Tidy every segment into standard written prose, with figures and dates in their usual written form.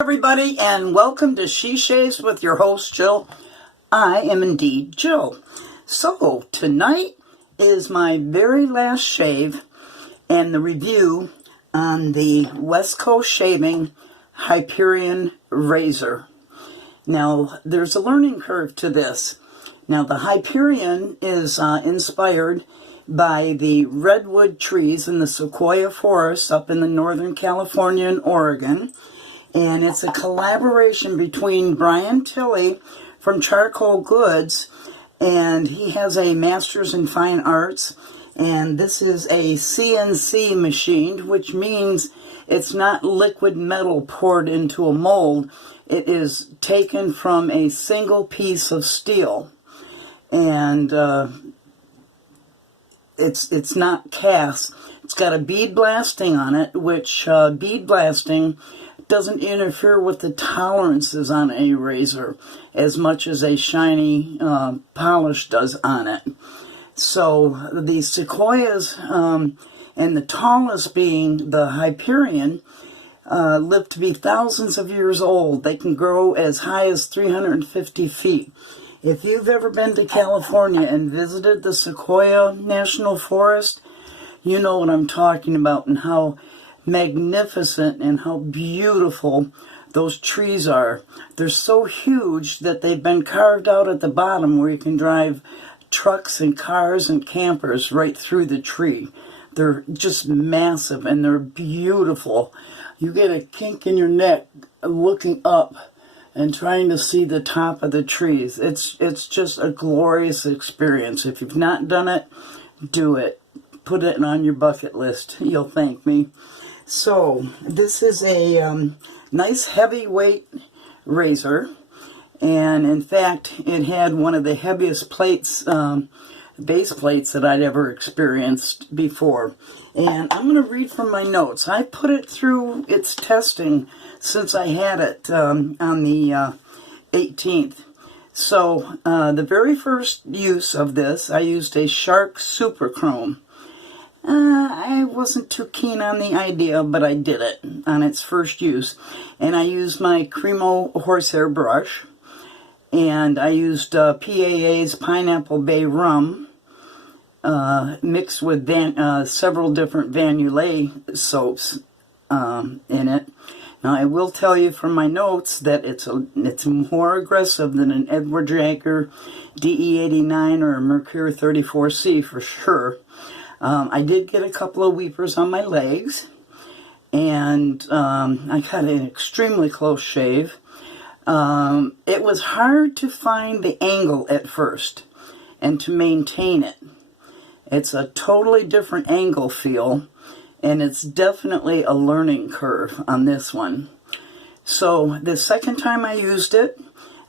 Everybody, and welcome to She Shaves with your host Jill. I am indeed Jill. So tonight is my very last shave and the review on the West Coast Shaving Hyperion Razor. Now there's a learning curve to this. Now the Hyperion is inspired by the redwood trees in the sequoia forests up in the Northern California and Oregon. And it's a collaboration between Brian Tilley from Charcoal Goods, and he has a Master's in Fine Arts, and this is a CNC machine, which means it's not liquid metal poured into a mold. It is taken from a single piece of steel, and it's not cast. It's got a bead blasting on it, which bead blasting doesn't interfere with the tolerances on a razor as much as a shiny polish does on it. So the sequoias, and the tallest being the Hyperion, live to be thousands of years old. They can grow as high as 350 feet. If you've ever been to California and visited the Sequoia National Forest, you know what I'm talking about and how magnificent and how beautiful those trees are. They're so huge that they've been carved out at the bottom where you can drive trucks and cars and campers right through the tree. They're just massive and they're beautiful. You get a kink in your neck looking up and trying to see the top of the trees. It's just a glorious experience. If you've not done it, do it. Put it on your bucket list. You'll thank me. So this is a nice heavyweight razor, and in fact it had one of the heaviest plates, base plates that I'd ever experienced before. And I'm going to read from my notes. I put it through its testing since I had it on the 18th. So the very first use of this, I used a Shark Super Chrome. I wasn't too keen on the idea, but I did it on its first use. And I used my Cremo horsehair brush, and I used PAA's Pineapple Bay Rum, mixed with several different Vanulay soaps in it. Now I will tell you from my notes that it's more aggressive than an Edward Jagger DE89 or a Mercure 34C for sure. I did get a couple of weepers on my legs, and I got an extremely close shave. It was hard to find the angle at first and to maintain it. It's a totally different angle feel, and it's definitely a learning curve on this one. So the second time I used it,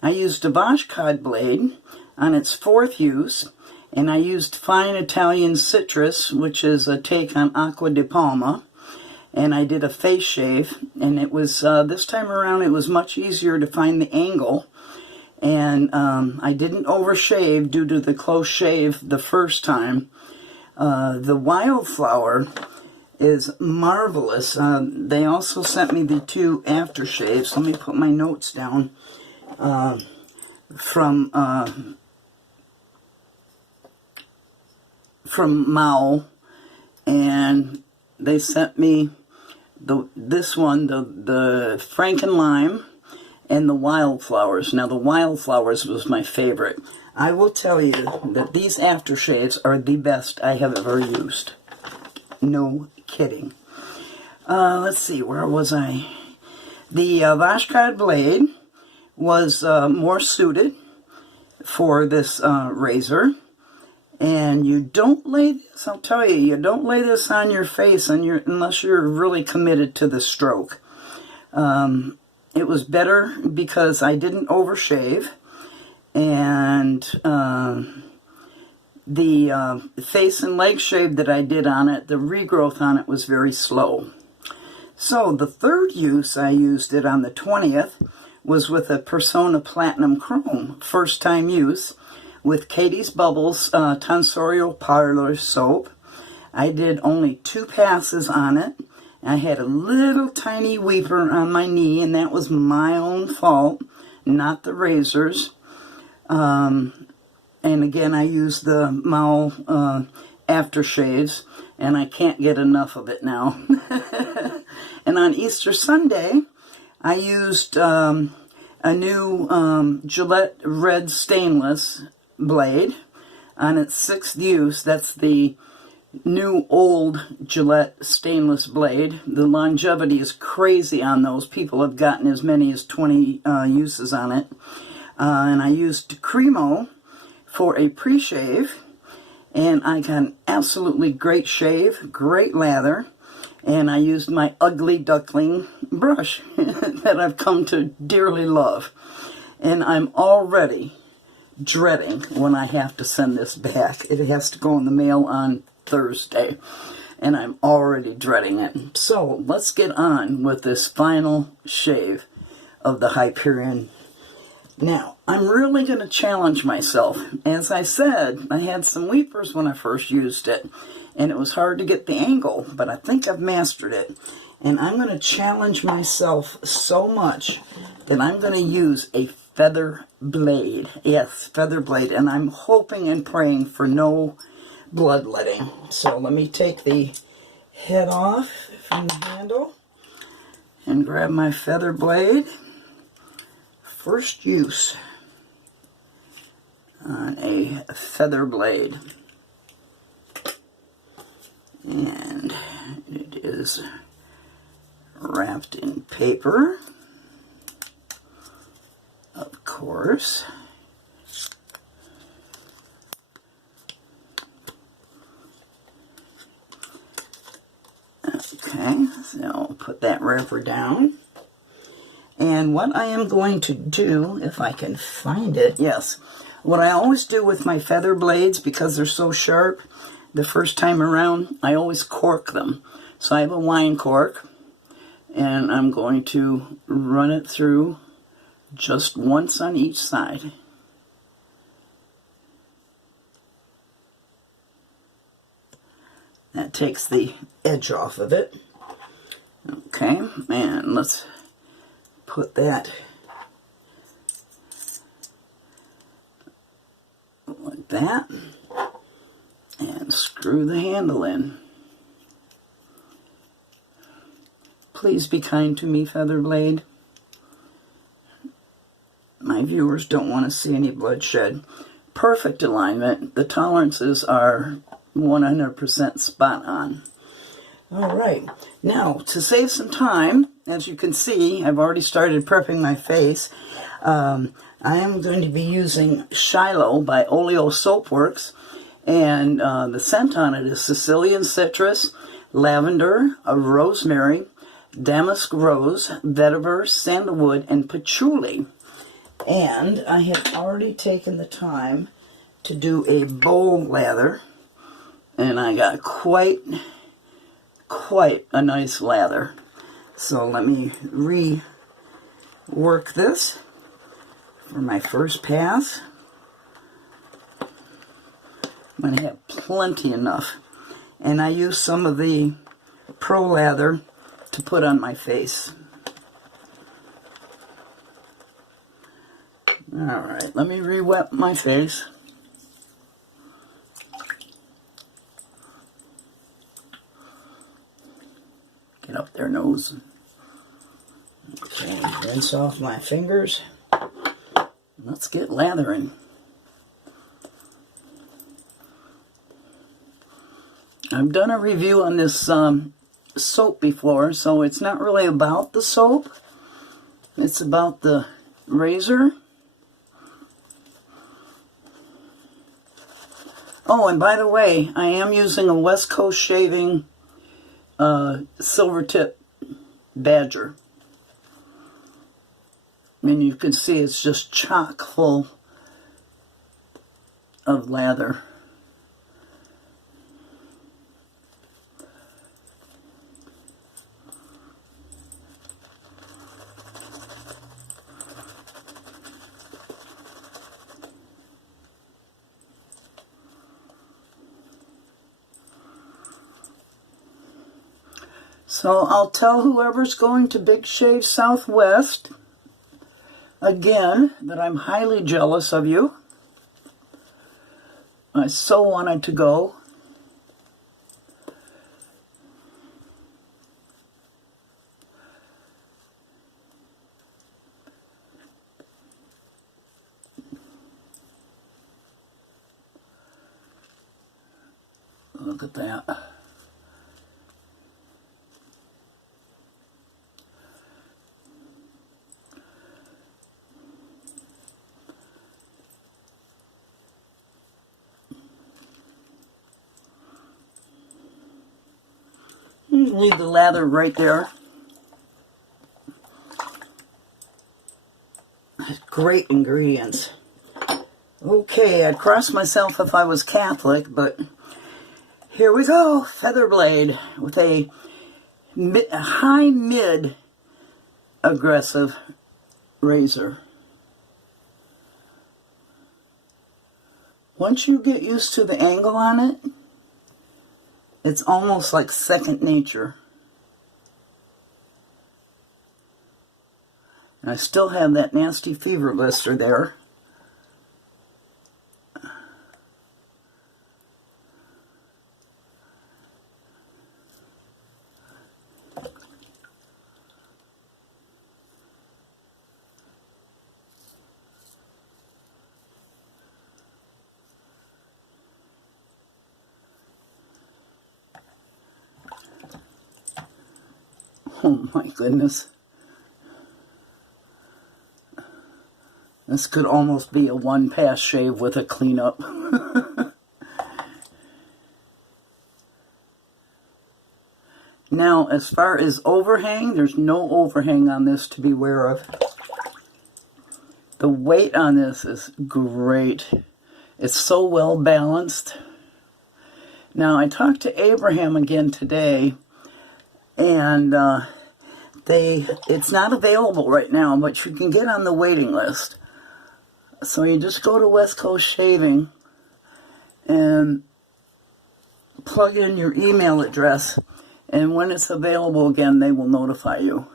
I used a Vashkod blade on its fourth use, and I used Fine Italian Citrus, which is a take on Acqua di Palma, and I did a face shave, and it was, this time around, it was much easier to find the angle, and I didn't overshave due to the close shave the first time. The Wilde Flower is marvelous. They also sent me the two aftershaves. Let me put my notes down from MAOL, and they sent me this one, the Franken Lime and the Wildflowers. Now the Wildflowers was my favorite. I will tell you that these aftershaves are the best I have ever used. No kidding. Let's see, where was I? The Vashkod blade was more suited for this razor. And you don't lay this, I'll tell you, you don't lay this on your face unless you're really committed to the stroke. It was better because I didn't overshave. and the face and leg shave that I did on it, the regrowth on it was very slow. So the third use I used it on the 20th was with a Persona Platinum Chrome, first time use, with Katie's Bubbles Tonsorial Parlor Soap. I did only 2 passes on it. I had a little tiny weeper on my knee, and that was my own fault, not the razor's. And again, I used the MAOL Aftershaves, and I can't get enough of it now. And on Easter Sunday, I used a new Gillette Red Stainless blade on its 6th use. That's the new old Gillette stainless blade. The longevity is crazy on those. People have gotten as many as 20 uses on it. And I used Cremo for a pre-shave, and I got an absolutely great shave, great lather, and I used my ugly duckling brush that I've come to dearly love. And I'm already dreading when I have to send this back. It has to go in the mail on Thursday, and I'm already dreading it. So let's get on with this final shave of the Hyperion. Now, I'm really going to challenge myself. As I said, I had some weepers when I first used it, and it was hard to get the angle, but I think I've mastered it. And I'm going to challenge myself so much that I'm going to use a feather blade. Yes, feather blade, and I'm hoping and praying for no bloodletting. So let me take the head off from the handle and grab my feather blade. First use on a feather blade, and it is wrapped in paper, of course. Okay, so I'll put that wrapper down. And what I am going to do, if I can find it, yes, what I always do with my feather blades, because they're so sharp, the first time around, I always cork them. So I have a wine cork, and I'm going to run it through just once on each side. That takes the edge off of it. Okay, and let's put that like that and screw the handle in. Please be kind to me, feather blade. My viewers don't want to see any bloodshed. Perfect alignment. The tolerances are 100% spot on. All right, now to save some time, as you can see, I've already started prepping my face. I am going to be using Shiloh by Oleo Soapworks, and the scent on it is Sicilian citrus, lavender, rosemary, damask rose, vetiver, sandalwood, and patchouli. And I have already taken the time to do a bowl lather, and I got quite a nice lather. So let me rework this for my first pass. I'm going to have plenty enough. And I use some of the Pro Lather to put on my face. Alright, let me re-wet my face. Get up their nose. Okay, rinse off my fingers. Let's get lathering. I've done a review on this soap before, so it's not really about the soap. It's about the razor. Oh, and by the way, I am using a West Coast Shaving Silvertip Badger. And you can see it's just chock full of lather. So I'll tell whoever's going to Big Shave Southwest again that I'm highly jealous of you. I so wanted to go. Look at that. Just leave the lather right there. Great ingredients. Okay, I'd cross myself if I was Catholic, but here we go. Feather blade with a high mid aggressive razor. Once you get used to the angle on it, it's almost like second nature. And I still have that nasty fever blister there. Oh my goodness. This could almost be a one-pass shave with a cleanup. Now, as far as overhang, there's no overhang on this to be aware of. The weight on this is great. It's so well balanced. Now, I talked to Abraham again today, and it's not available right now, but you can get on the waiting list. So you just go to West Coast Shaving and plug in your email address, and when it's available again, they will notify you.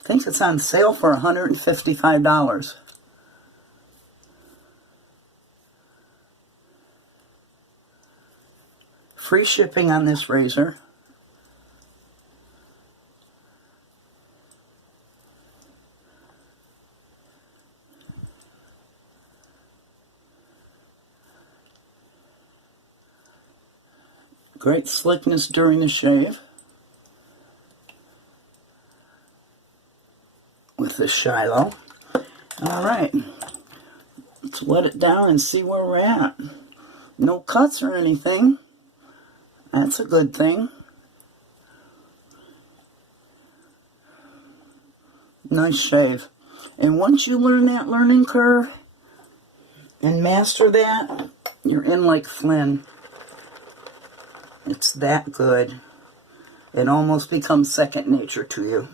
I think it's on sale for $155. Free shipping on this razor. Great slickness during the shave with the Shiloh. All right, let's wet it down and see where we're at. No cuts or anything. That's a good thing. Nice shave. And once you learn that learning curve and master that, you're in like Flynn. It's that good. It almost becomes second nature to you.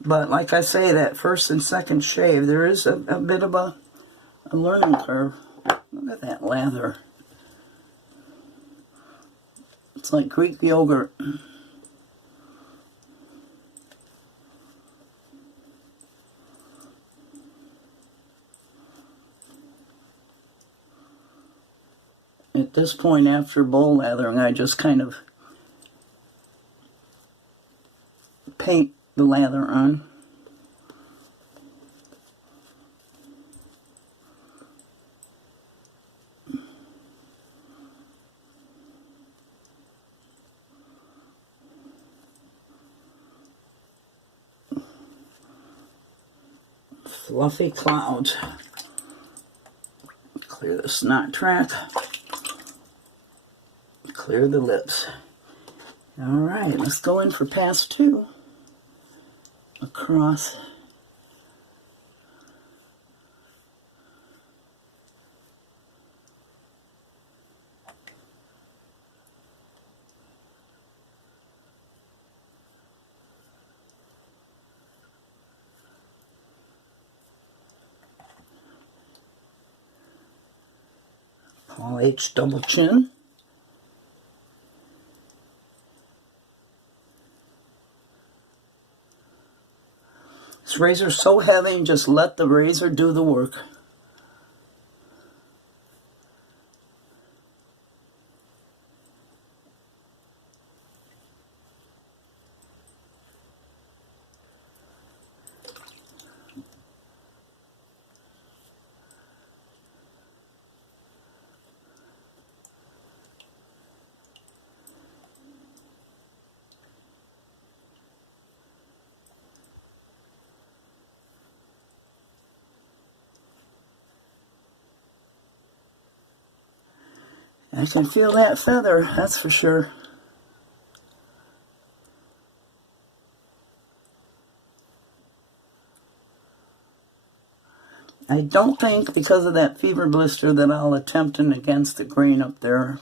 But like I say, that first and second shave, there is a bit of a learning curve. Look at that lather. It's like Greek yogurt. At this point, after bowl lathering, I just kind of paint the lather on. Fluffy clouds. Clear the snot track. Clear the lips. All right, let's go in for pass 2. across. Paul H. double chin. This razor's so heavy, just let the razor do the work. I can feel that feather, that's for sure. I don't think, because of that fever blister, that I'll attempt it against the grain up there.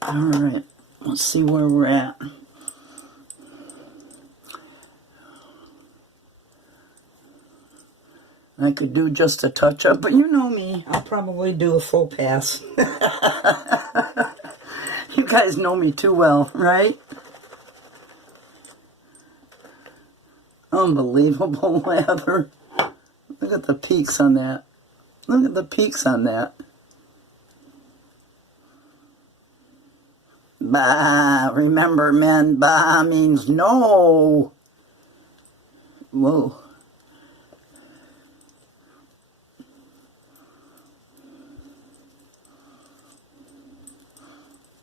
Alright, let's see where we're at. I could do just a touch-up, but you know me, I'll probably do a full pass. You guys know me too well, right? Unbelievable lather. Look at the peaks on that. Look at the peaks on that. Bah, remember men, bah means no. Whoa.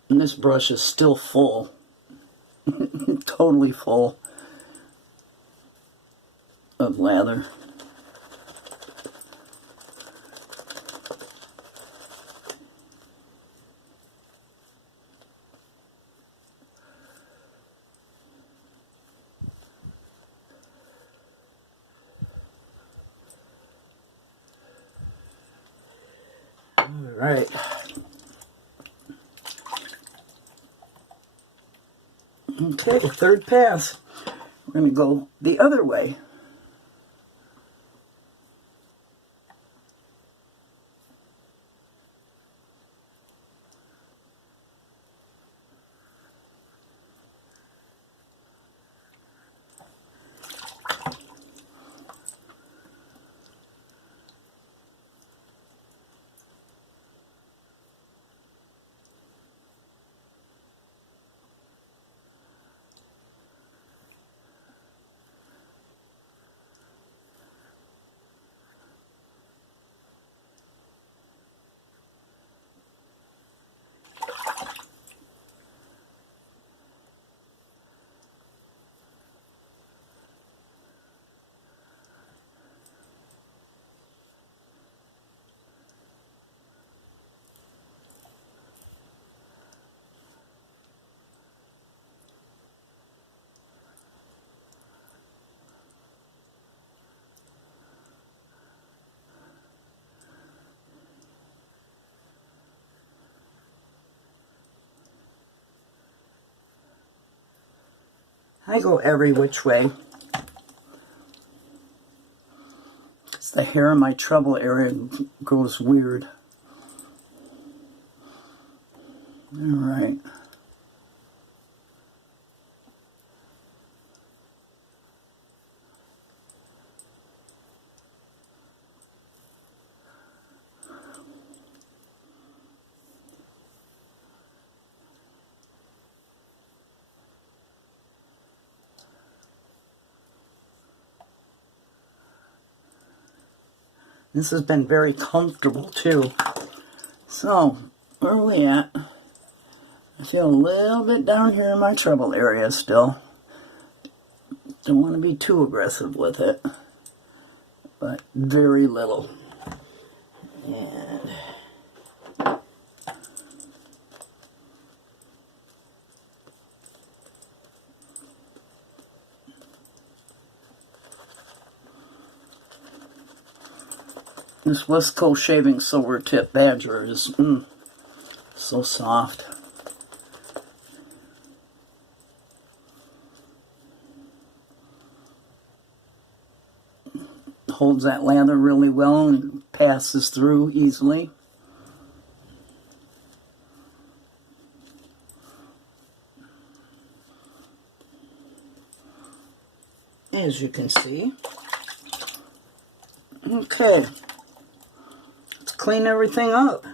And this brush is still full. Totally full of lather. All right. Okay, third pass. We're going to go the other way. I go every which way. It's the hair in my trouble area goes weird. Alright. This has been very comfortable too. So, where are we at? I feel a little bit down here in my trouble area still. Don't want to be too aggressive with it, but very little. And This West Coast Shaving Silvertip Badger is so soft. Holds that lather really well and passes through easily. As you can see. Okay, let's clean everything up.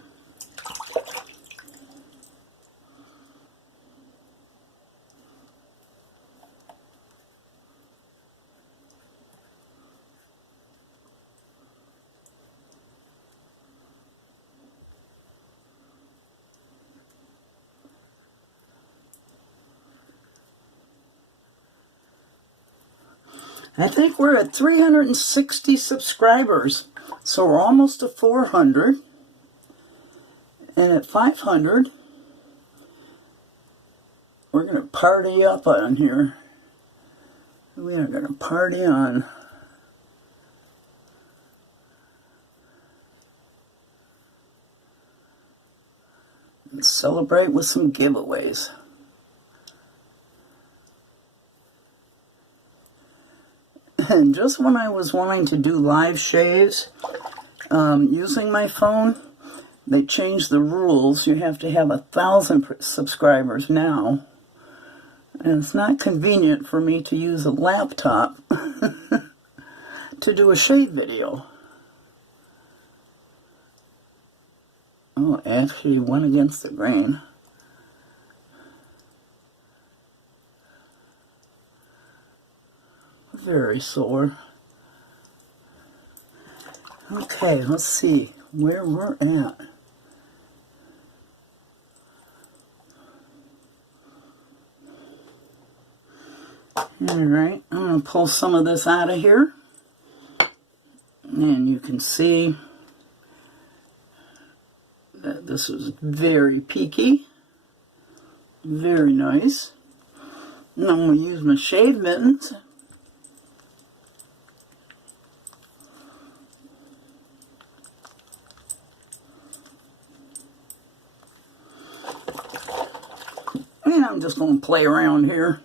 I think we're at 360 subscribers, so we're almost to 400. And at 500, we're going to party up on here. We are going to party on. And celebrate with some giveaways. And just when I was wanting to do live shaves using my phone, they changed the rules. You have to have 1,000 subscribers now. And it's not convenient for me to use a laptop to do a shave video. Oh, actually went against the grain. Very sore. Okay, let's see where we're at. Alright, I'm going to pull some of this out of here. And you can see that this is very peaky. Very nice. And I'm going to use my shave mittens. And I'm just going to play around here.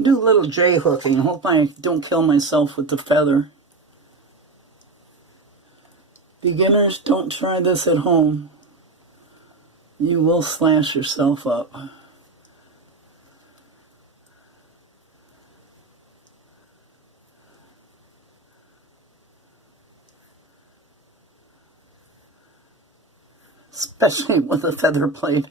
Do a little J-hooking. Hope I don't kill myself with the feather. Beginners, don't try this at home. You will slash yourself up. Especially with a feather blade.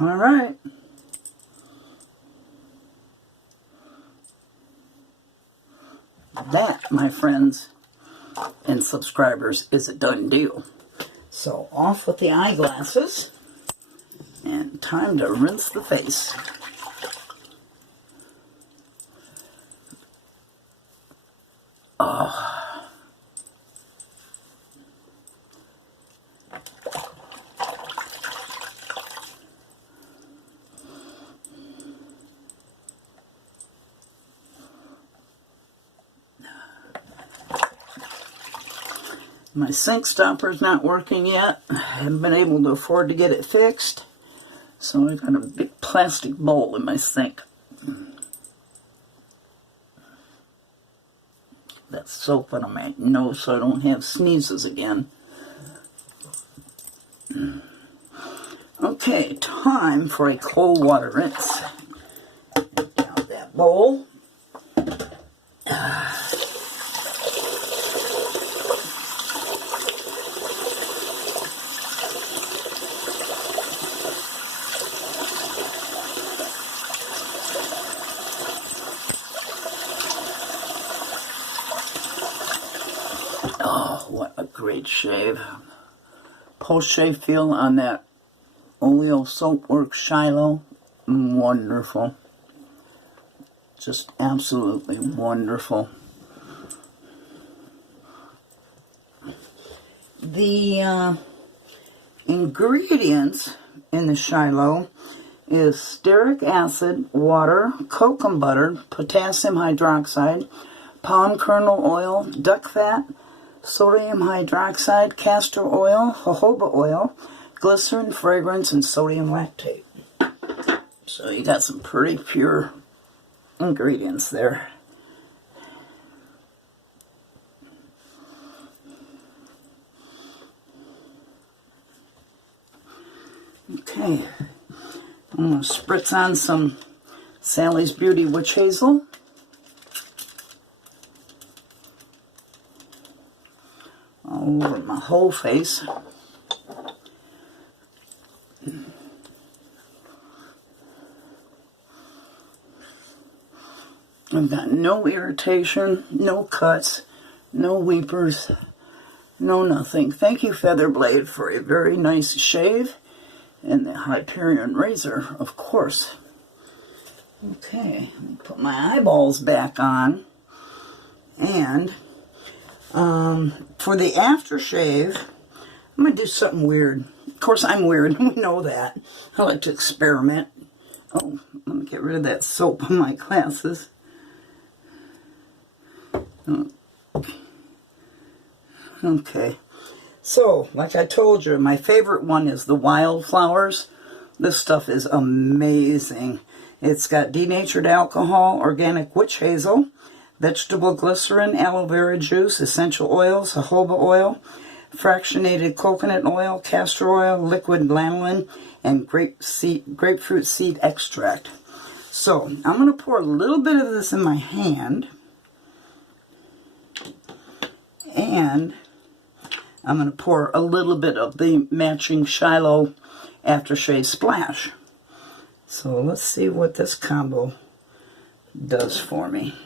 All right. That, my friends and subscribers, is a done deal. So off with the eyeglasses and time to rinse the face. Oh. My sink stopper's not working yet. I haven't been able to afford to get it fixed. So I've got a big plastic bowl in my sink. That soap on my nose so I don't have sneezes again. Okay, time for a cold water rinse. Empty out that bowl. great shave. Post shave feel on that Oleo Soapworks Shiloh, wonderful. Just absolutely wonderful. The ingredients in the Shiloh is stearic acid, water, cocoa butter, potassium hydroxide, palm kernel oil, duck fat, sodium hydroxide, castor oil, jojoba oil, glycerin, fragrance, and sodium lactate. So you got some pretty pure ingredients there. Okay, I'm going to spritz on some Sally's Beauty Witch Hazel. All over my whole face. I've got no irritation, no cuts, no weepers, no nothing. Thank you, Featherblade, for a very nice shave. And the Hyperion Razor, of course. Okay, put my eyeballs back on. And for the aftershave, I'm going to do something weird. Of course, I'm weird. We know that. I like to experiment. Oh, let me get rid of that soap on my glasses. Okay. So, like I told you, my favorite one is the Wilde Flowers. This stuff is amazing. It's got denatured alcohol, organic witch hazel, vegetable glycerin, aloe vera juice, essential oils, jojoba oil, fractionated coconut oil, castor oil, liquid lanolin, and grapefruit seed extract. So, I'm going to pour a little bit of this in my hand. And I'm going to pour a little bit of the matching Shiloh Aftershave Splash. So let's see what this combo does for me.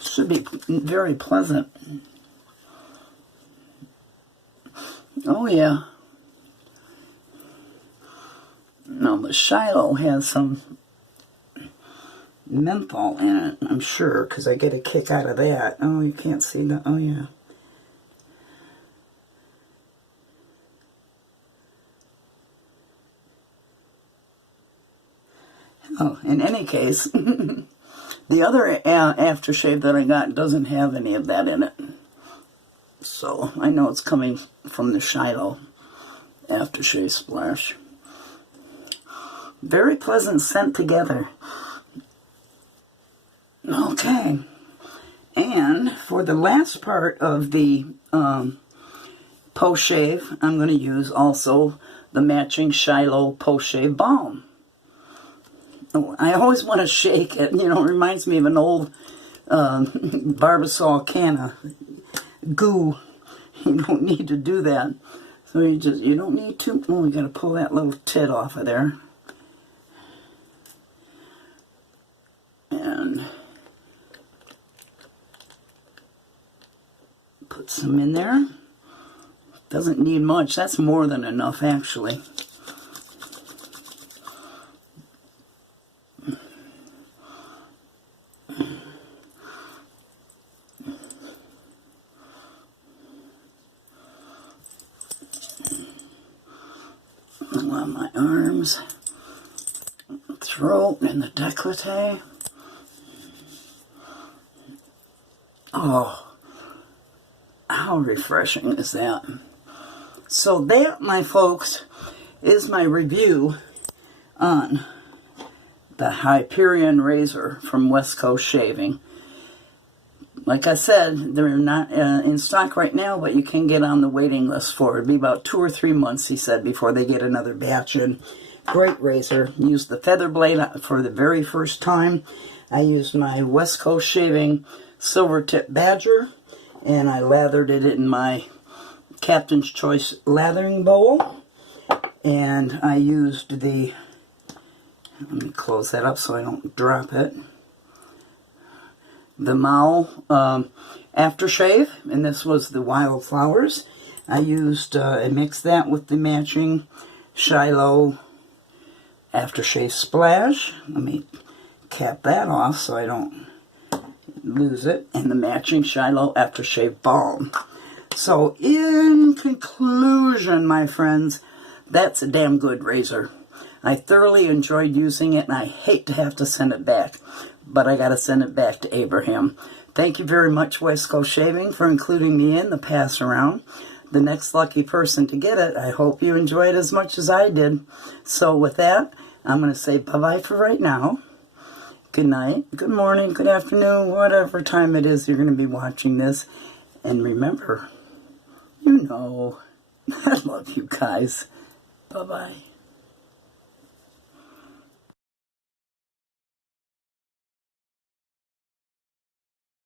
Should be very pleasant. Oh yeah. Now the Shiloh has some menthol in it, I'm sure, because I get a kick out of that. Oh, you can't see that. Oh, yeah. Oh, in any case, the other aftershave that I got doesn't have any of that in it. So, I know it's coming from the Shiloh Aftershave Splash. Very pleasant scent together. Okay, and for the last part of the post shave, I'm going to use also the matching Shiloh Post Shave Balm. Oh, I always want to shake it, you know, it reminds me of an old Barbasol can of goo. You don't need to do that. So you don't need to, oh, you got to pull that little tit off of there. And put some in there. Doesn't need much. That's more than enough, actually. On my arms, throat, and the décolleté. Oh, how refreshing is that? So that, my folks, is my review on the Hyperion Razor from West Coast Shaving. Like I said, they're not in stock right now, but you can get on the waiting list for it. It'll be about 2 or 3 months, he said, before they get another batch in. Great razor. Used the feather blade for the very first time. I used my West Coast Shaving Silvertip Badger, and I lathered it in my Captain'w Choice Lathering Bowl. And I used the, let me close that up so I don't drop it, the MAOL Aftershave, and this was the Wilde Flowers. I mixed that with the matching Shiloh Aftershave Splash. Let me cap that off so I don't lose it. And the matching Shiloh Aftershave Balm. So in conclusion, my friends, that's a damn good razor. I thoroughly enjoyed using it, and I hate to have to send it back, but I got to send it back to Abraham. Thank you very much, West Coast Shaving, for including me in the pass around. The next lucky person to get it, I hope you enjoy it as much as I did. So with that, I'm going to say bye-bye for right now. Good night, good morning, good afternoon, whatever time it is you're going to be watching this. And remember, you know, I love you guys. Bye-bye.